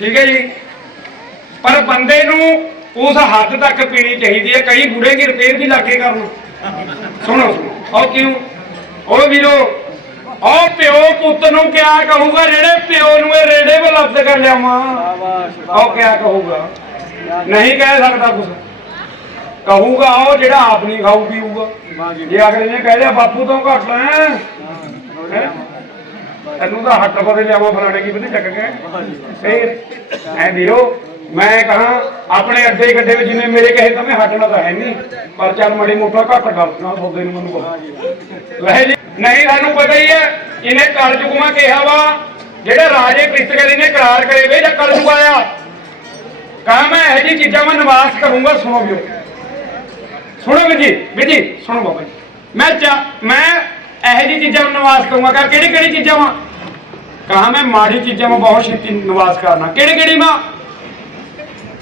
ਠੀਕ ਹੈ ਜੀ? ਪਰ ਬੰਦੇ ਨੂੰ ਉਸ ਹੱਦ ਤੱਕ ਪੀਣੀ ਚਾਹੀਦੀ ਹੈ ਕਈ ਬੁੜੇ ਕੀ ਰਿਪੇਅਰ ਵੀ ਲੱਗੇ ਕਰਨ ਸੁਣੋ ਸੁਣੋ। ਉਹ ਕਿਉਂ? ਉਹ ਵੀਰੋ ਉਹ ਪਿਓ ਪੁੱਤ ਨੂੰ ਕਿਆ ਕਹੂਗਾ? ਜਿਹੜੇ ਪਿਓ ਨੂੰ ਇਹ ਰੇੜੇ ਬਲਬਦ ਕਰ ਲਿਆਵਾਂ ਉਹ ਕਿਆ ਕਹੂਗਾ? ਨਹੀਂ ਕਹਿ ਸਕਦਾ ਕੁਝ ਕਹੂਗਾ ਉਹ ਜਿਹੜਾ ਆਪ ਨਹੀਂ ਖਾਊ ਪੀਊਗਾ। ਜੇ। ਅਗਲੇ ਨੇ ਕਹਿ ਲਿਆ ਬਾਪੂ ਤੋਂ ਘੱਟ ਹੈਂ? ਤੈਨੂੰ ਤਾਂ ਹੱਟ ਪਦੇ ਲਿਆਵਾਂ ਫਲਾਣੇ ਕੀ ਬਦੇ ਚੱਕ ਕੇ। ਫੇਰ ਐ ਵੀਰੋ, ਮੈਂ ਕਹਾ, ਆਪਣੇ ਅੱਡੇ ਗੱਡੇ ਵਿੱਚ ਜਿਵੇਂ ਮੇਰੇ ਕਹੇ ਤਾਂ ਮੈਂ ਹਟਣਾ ਤਾਂ ਹੈ ਨਹੀਂ। ਪਰ ਚੱਲ ਮੜੀ ਮੋਟਾ ਘੱਟ ਕਰਨਾ ਸੌਦੇ ਨੂੰ ਮੈਨੂੰ ਲੈ ਜੀ, ਨਹੀਂ, ਸਾਨੂੰ ਪਤਾ ਹੀ ਹੈ, ਇਹਨੇ ਕਲਯੁਗਮਾ ਕਿਹਾ ਵਾ, ਜਿਹੜੇ ਰਾਜੇ ਕ੍ਰਿਸ਼ਟਗਲੀ ਨੇ ਕਰਾਰ ਕਰੇ ਵੇ ਜਾਂ ਕਲਯੁਗ ਆਇਆ ਕਹਾ ਮੈਂ ਇਹੋ ਜਿਹੀ ਚੀਜ਼ਾਂ ਮੈਂ ਨਿਵਾਸ ਕਰੂੰਗਾ, ਸੁਣੋ ਵੀਰੋ। ਸੁਣੋ ਵੀਰ ਜੀ ਵੀ ਜੀ, ਸੁਣੋ ਬਾਬਾ ਜੀ। ਮੈਂ ਚਾ ਮੈਂ ਇਹੋ ਜਿਹੀ ਚੀਜ਼ਾਂ ਨੂੰ ਨਿਵਾਸ ਕਰੂੰਗਾ ਕਿਹੜੀ ਕਿਹੜੀ ਚੀਜ਼ਾਂ ਵਾ? ਕਹਾ ਮੈਂ ਮਾੜੀ ਚੀਜ਼ਾਂ ਮੈਂ ਬਹੁਤ ਛੇਤੀ ਨਿਵਾਸ ਕਰਨਾ। ਕਿਹੜੀ ਕਿਹੜੀ ਮਾਂ?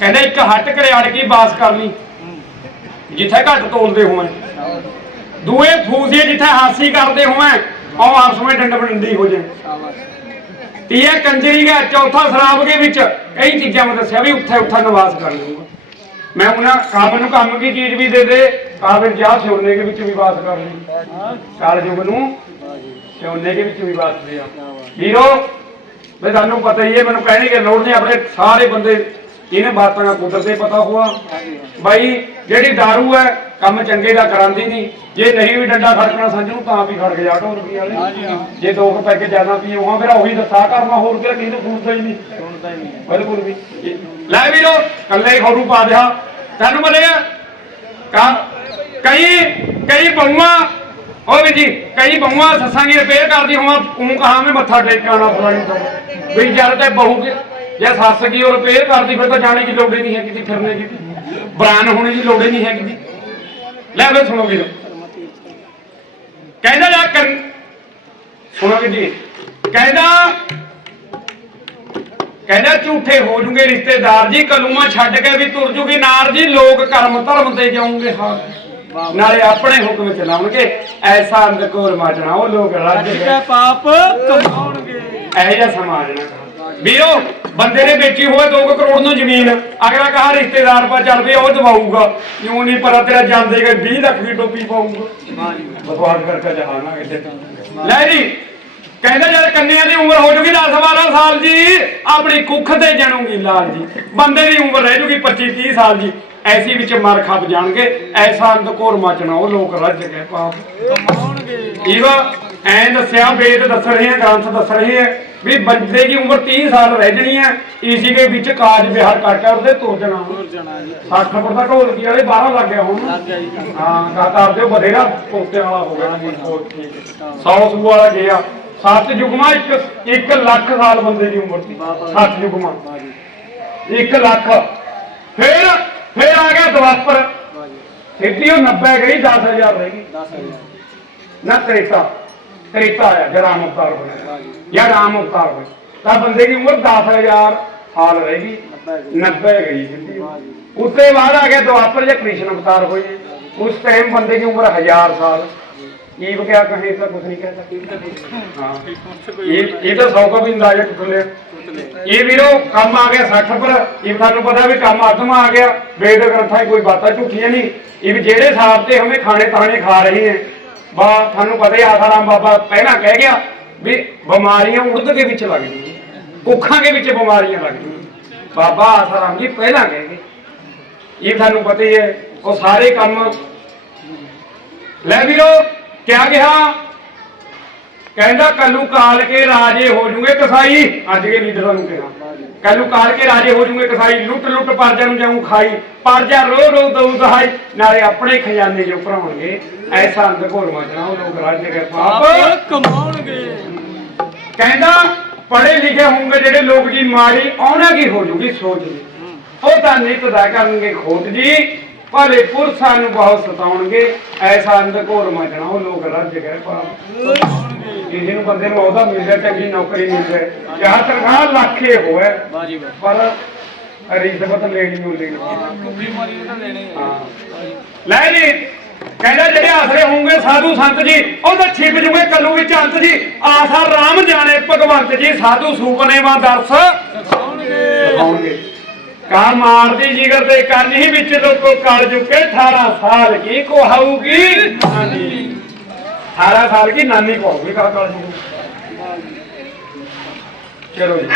ਕਹਿੰਦੇ ਇੱਕ ਹੱਟ ਕਰਿਆੜ ਕੀ ਬਾਸ ਕਰਨੀ ਜਿੱਥੇ ਘੱਟ ਤੋਲਦੇ ਹੋਵੇਂ ਦੂਏ ਫੂਸੇ ਜਿੱਥੇ ਹਾਸੀ ਕਰਦੇ ਹੋਵੇਂ ਉਹ ਆਪਸ ਵਿੱਚ ਡੰਡ ਬਡੰਡੀ ਹੋ ਜਾਏ ਤੀਏ ਕੰਜਰੀ ਦਾ ਚੌਥਾ ਸ਼ਰਾਬ ਦੇ ਵਿੱਚ। ਕਈ ਚੀਜ਼ਾਂ ਮੈਂ ਦੱਸਿਆ ਵੀ ਉੱਥੇ ਉੱਥੇ ਨਿਵਾਸ ਕਰ ਲੂੰਗਾ ਮੈਂ ਉਹਨਾਂ ਕੰਮ ਨੂੰ ਕੰਮ ਕੀ ਚੀਜ਼ ਵੀ ਦੇ ਦੇ, ਆ ਫਿਰ ਜਾ ਸੋਨੇ ਦੇ ਵਿੱਚ ਵੀ ਵਾਸ ਕਰ ਲਈ। ਕਾਲ ਜੁਗ ਨੂੰ ਸੋਨੇ ਦੇ ਵਿੱਚ ਵੀ ਵਾਸ ਲਿਆ ਵੀਰੋ ਤੁਹਾਨੂੰ ਪਤਾ ਹੀ ਹੈ, ਮੈਨੂੰ ਕਹਿਣੀ ਕਿ ਲੋੜ ਨਹੀਂ, ਆਪਣੇ ਸਾਰੇ ਬੰਦੇ ਇਹਨੇ ਬਾਤਾਂ ਦਾ ਕੁਦਰਤੇ ਪਤਾ ਹੋਆ? ਬਾਈ ਜਿਹੜੀ दारू ਹੈ ਕੰਮ ਚੰਗੇ ਦਾ ਕਰਾਂਦੀ ਨਹੀਂ। ਜੇ ਨਹੀਂ ਵੀ ਡੰਡਾ ਖੜਕਣਾ ਸੰਜ ਨੂੰ ਤਾਂ ਵੀ ਖੜ ਗਿਆ ਆਟੋ ਰੁਪਏ ਵਾਲੇ। ਜੇ ਦੋ ਕੁ ਪੈਕੇ ਜ਼ਿਆਦਾ ਪੀਏ ਉਹ ਫਿਰ ਉਹੀ ਦੱਸਾ ਕਰਨਾ ਹੋਰ ਕਿਹੜਾ ਕਿਸੇ ਨੂੰ ਫੂਟਦਾ ਹੀ ਨਹੀਂ। ਸੁਣਦਾ ਹੀ ਨਹੀਂ। ਬਿਲਕੁਲ ਵੀ। ਲੈ ਵੀਰੋ ਕੱਲੇ ਹੀ ਖੌਰੂ ਪਾ ਦਿਆ। ਤੈਨੂੰ ਮਿਲਿਆ ਕਾ ਕਈ ਕਈ ਬਹੂਆਂ ਉਹ ਵੀ ਜੀ ਕਈ ਬਹੂਆਂ ਸੱਸਾਂ ਦੀ ਰਿਪੇਅਰ ਕਰਦੀ ਹੋਵਾਂ ਉਹ ਕਹਾ ਮੈਂ ਮੱਥਾ ਟੇਕਾਣਾ ਫਲਾਣੀ ਤੋਂ। ਵੀ ਜਦ ਤੇ ਬਹੂ ਕੇ ਜੇ ਸੱਸ ਕੀ ਉਹ ਰਿਪੇਅਰ ਕਰਦੀ ਫਿਰ ਤਾਂ ਜਾਣੇ ਦੀ ਲੋੜ ਹੀ ਨਹੀਂ ਹੈ ਕਿਤੇ ਫਿਰਨੇ ਦੀ। ਬਰਾਨ ਹੋਣੇ ਦੀ ਲੋੜ ਹੀ ਨਹੀਂ ਹੈ ਕਿਤੇ ਲੈ ਵੇ ਸੁਣੋ ਵੀਰੋ। ਕਹਿੰਦਾ ਜਾ ਕਰ ਸੁਣੋਗੇ ਜੀ। ਕਹਿੰਦਾ ਕਹਿੰਦਾ ਝੂਠੇ ਹੋ ਜੂਗੇ ਰਿਸ਼ਤੇਦਾਰ ਜੀ ਕਲੂਆਂ ਛੱਡ ਕੇ ਵੀ ਤੁਰ ਜੂਗੀ ਨਾਰ ਜੀ ਲੋਕ ਕਰਮ ਧਰਮ ਤੇ ਜਾਉਂਗੇ ਹਾਂ। ਨਾਲੇ ਆਪਣੇ ਹੁਕਮ ਚਲਾਉਣਗੇ। ਐਸਾ ਅੰਧਕੋਰ ਮਾਚਣਾ ਉਹ ਲੋਕ ਰੱਜ ਕਾ ਪਾਪ ਕਮਾਉਣਗੇ ਇਹੋ ਜਿਹਾ ਸਮਾਜ ਨਾ ਵੀਰੋ, ਬੰਦੇ ਨੇ ਵੇਚੀ ਹੋਏ 2 ਕਰੋੜ ਨੂੰ ਜ਼ਮੀਨ, ਅਗਲਾ ਕਹਾ ਰਿਸ਼ਤੇਦਾਰ ਪਾ ਚੱਲ ਵੀ ਉਹ ਦਵਾਊਗਾ। ਕਿਉਂ ਨਹੀਂ ਪਤਾ ਤੇਰਾ ਜਾਂਦੇ ਗਏ 20 ਲੱਖ ਦੀ ਟੋਪੀ ਪਾਊਗਾ। ਬਕਵਾਸ ਕਰਕੇ ਜਹਾਨਾ ਇੱਥੇ। ਲੈ ਜੀ, ਕਹਿੰਦਾ ਜਦ ਕੰਨਿਆਂ ਦੀ ਉਮਰ ਹੋ ਜੂਗੀ 10 12 ਸਾਲ ਜੀ, ਆਪਣੀ ਕੁੱਖ ਤੇ ਜਾਣੂਗੀ ਲਾਲ ਜੀ। ਬੰਦੇ ਦੀ ਉਮਰ ਰਹਿ ਜੂਗੀ 25 30 ਸਾਲ ਜੀ। ਐਸੀ ਵਿੱਚ ਮਰ ਖੱਪ ਜਾਣਗੇ ਐਸਾ ਅੰਧਕੋਰ ਮਚਣਾ ਉਹ ਲੋਕ ਰੱਜ ਗਏ ਪਾਪ। ਇਹਦਾ ਐਂ ਦੱਸਿਆ ਵੇਦ ਦੱਸ ਰਹੇ ਆ ਗ੍ਰੰਥ ਦੱਸ ਰਹੇ ਆ ਵੀ ਬੰਦੇ ਦੀ ਉਮਰ 30 ਸਾਲ ਰਹਿ ਜਣੀ ਹੈ ਇਸੀ ਦੇ ਵਿੱਚ ਕਾਜ ਵਿਹਾਰ ਕਰਕੇ ਉਹਦੇ ਤੁਰ ਜਾਣਾ ਹੋਰ ਜਾਣਾ ਜੀ। 60 ਫੁੱਟ ਦਾ ਢੋਲ ਕੀ ਵਾਲੇ 12 ਲੱਗ ਗਿਆ ਹੁਣ। ਹਾਂ ਕਹਤਾ ਆਪਦੇ ਬਥੇਰਾ ਪੋਤੇ ਵਾਲਾ ਹੋ ਗਿਆ। ਜੀ ਹੋਰ ਠੀਕ ਹੈ। 100 ਸੂ ਵਾਲਾ ਗਿਆ। ਸੱਤ ਜੁਗਮਾ ਇੱਕ 1 ਲੱਖ ਸਾਲ ਬੰਦੇ ਦੀ ਉਮਰ ਸੀ। ਸੱਤ ਜੁਗਮਾ। 1 ਲੱਖ। ਫਿਰ ਫਿਰ ਆ ਗਿਆ ਦਵਾਪਰ ਸਿੱਧੀ ਉਹ 90 ਗਈ 10000 ਰਹਿ ਗਈ। 10000 ਨਾ ਤ੍ਰੇਤਾ ਤ੍ਰੇਤਾ ਆਇਆ ਜਦ ਰਾਮ ਅਵਤਾਰ ਹੋਇਆ। ਜਾਂ ਰਾਮ ਅਵਤਾਰ ਹੋਇਆ। ਤਾਂ ਬੰਦੇ ਦੀ ਉਮਰ 10000 ਸਾਲ ਰਹਿ ਗਈ। 90 ਗਈ। ਸਿੱਧੀ। ਉਸਤੇ ਬਾਅਦ ਆ ਗਿਆ ਦੁਆਪਰ ਜਾਂ ਕ੍ਰਿਸ਼ਨ ਅਵਤਾਰ ਹੋਏ ਉਸ ਟਾਈਮ ਬੰਦੇ ਦੀ ਉਮਰ 1000 ਸਾਲ। ਇਹ ਕਿਆ ਕਹੇ ਤਾਂ ਕੁਝ ਨਹੀਂ ਕਹਿ ਸਕਦੇ। ਹਾਂ। ਇਹ ਇਹ ਤਾਂ 100 ਵੀ ਅੰਦਾਜ਼ਾ ਟੁੱਟ ਲਿਆ। ਇਹ ਵੀਰੋ, ਕੰਮ ਆ ਗਿਆ 60 ਪਰ, ਇਹ ਤੁਹਾਨੂੰ ਪਤਾ ਵੀ ਕੰਮ ਆਤਮਾ ਆ ਗਿਆ। ਵੇਦ ਗ੍ਰੰਥਾਂ 'ਚ ਕੋਈ ਬਾਤਾਂ ਝੂਠੀਆਂ ਨਹੀਂ। ਇਹ ਵੀ ਜਿਹੜੇ ਹਿਸਾਬ ਤੇ ਹਮੇ ਖਾਣੇ ਤਾਣੇ ਖਾ ਰਹੇ ਹੈ। ਬਾ, ਤੁਹਾਨੂੰ ਪਤਾ ਹੀ ਆਸਾਰਾਮ ਬਾਬਾ ਪਹਿਲਾਂ ਕਹਿ ਗਿਆ ਵੀ ਬਿਮਾਰੀਆਂ ਉੜਦ ਦੇ ਵਿੱਚ ਲੱਗ ਗਈਆਂ ਕੁੱਖਾਂ ਦੇ ਵਿੱਚ ਬਿਮਾਰੀਆਂ ਲੱਗ ਗਈਆਂ ਬਾਬਾ ਆਸਾਰਾਮ ਜੀ ਪਹਿਲਾਂ ਕਹਿ ਗਏ। ਇਹ ਤੁਹਾਨੂੰ ਪਤਾ ਹੀ ਹੈ, ਉਹ ਸਾਰੇ ਕੰਮ। ਲੈ ਵੀਰੋ ਕਿਆ ਕਿਹਾ? ਕਹਿੰਦਾ ਕੱਲੂ ਕਾਲ ਕੇ ਰਾਜੇ ਹੋ ਜੂਗੇ ਕਸਾਈ। ਅੱਜ ਦੇ ਲੀਡਰਾਂ ਨੂੰ ਕਿਹਾ। ਕੱਲੂ ਕਾਲ ਕੇ ਰਾਜੇ ਹੋ ਜੂਗੇ ਕਸਾਈ ਲੁੱਟ ਲੁੱਟ ਪਰਜਾ ਨੂੰ ਜਾਊ ਖਾਈ ਪਰਜਾ ਰੋ ਰੋ ਦਊ ਦਹਾਈ ਨਾਲੇ ਆਪਣੇ ਖਜ਼ਾਨੇ ਜੋ ਭਰਾਉਣਗੇ ਐਸਾ ਅੰਧਕੋਰ ਮਚਣਾ ਉਹ ਲੋਕ ਰਾਜ ਕੇ ਪਾਪ ਕਮਾਉਣਗੇ। ਕਹਿੰਦਾ ਪੜ੍ਹੇ ਲਿਖੇ ਹੋਣਗੇ ਜਿਹੜੇ ਲੋਕ ਜੀ ਮਾੜੀ ਉਹਨਾਂ ਕੀ ਹੋ ਜੂਗੀ ਸੋਚ ਜੀ ਉਹ ਤਾਂ ਨਿਤ ਦਾ ਕਰਨਗੇ ਖੋਟ ਜੀ। ਭਲੇ ਪੁਰਸ਼ਾਂ ਨੂੰ ਬਹੁਤ ਸਤਾਉਣਗੇ। ਐਸਾ ਅੰਧਕੋਰ ਮਚਣਾ ਉਹ ਲੋਕ ਰੱਜ ਗਏ ਪਾਪ। ਕਿਸੇ ਨੂੰ ਬੰਦੇ ਨੂੰ ਉਹਦਾ ਮਿਲ ਗਿਆ ਚੰਗੀ ਨੌਕਰੀ ਮਿਲ ਜਾਏ। ਜਾਂ ਤਨਖਾਹ ਲੱਖੇ ਹੋਵੇ ਬਾਜੀ ਪਰ ਰਿਸ਼ਵਤ ਲੈਣੀ ਨੂੰ ਲੈਣੀ। ਕੁੱਕੀ ਮਾਰੀ ਤਾਂ ਲੈਣੇ ਲੈ ਜੀ ਕਹਿੰਦਾ ਜਿਹੜੇ ਆਸਰੇ ਹੋਣਗੇ ਸਾਧੂ ਸੰਤ ਜੀ ਉਹ ਤਾਂ ਛਿਪ ਜੂਗੇ ਕੱਲੂ ਵਿੱਚ ਅੰਤ ਜੀ। ਆਸਾ ਰਾਮ ਜਾਣੇ ਭਗਵੰਤ ਜੀ ਸਾਧੂ ਸੂਪਨੇ ਵਾ ਦਰਸ। ਕਮਾਉਣਗੇ ਹੋਣਗੇ ਕਾ ਮਾਰਦੀ ਜਿਗਰ ਤੇ ਕੰਨ ਹੀ ਵਿੱਚ ਲੋਕੋ ਕਲ ਚੁੱਕੇ 18 ਸਾਲ ਕੀ ਕਹਾਊਗੀ ਨਾਨੀ। 18 ਸਾਲ ਕੀ ਨਾਨੀ ਕਹਾਊਗੀ ਕਾ ਕਲ ਚਲੋ ਜੀ।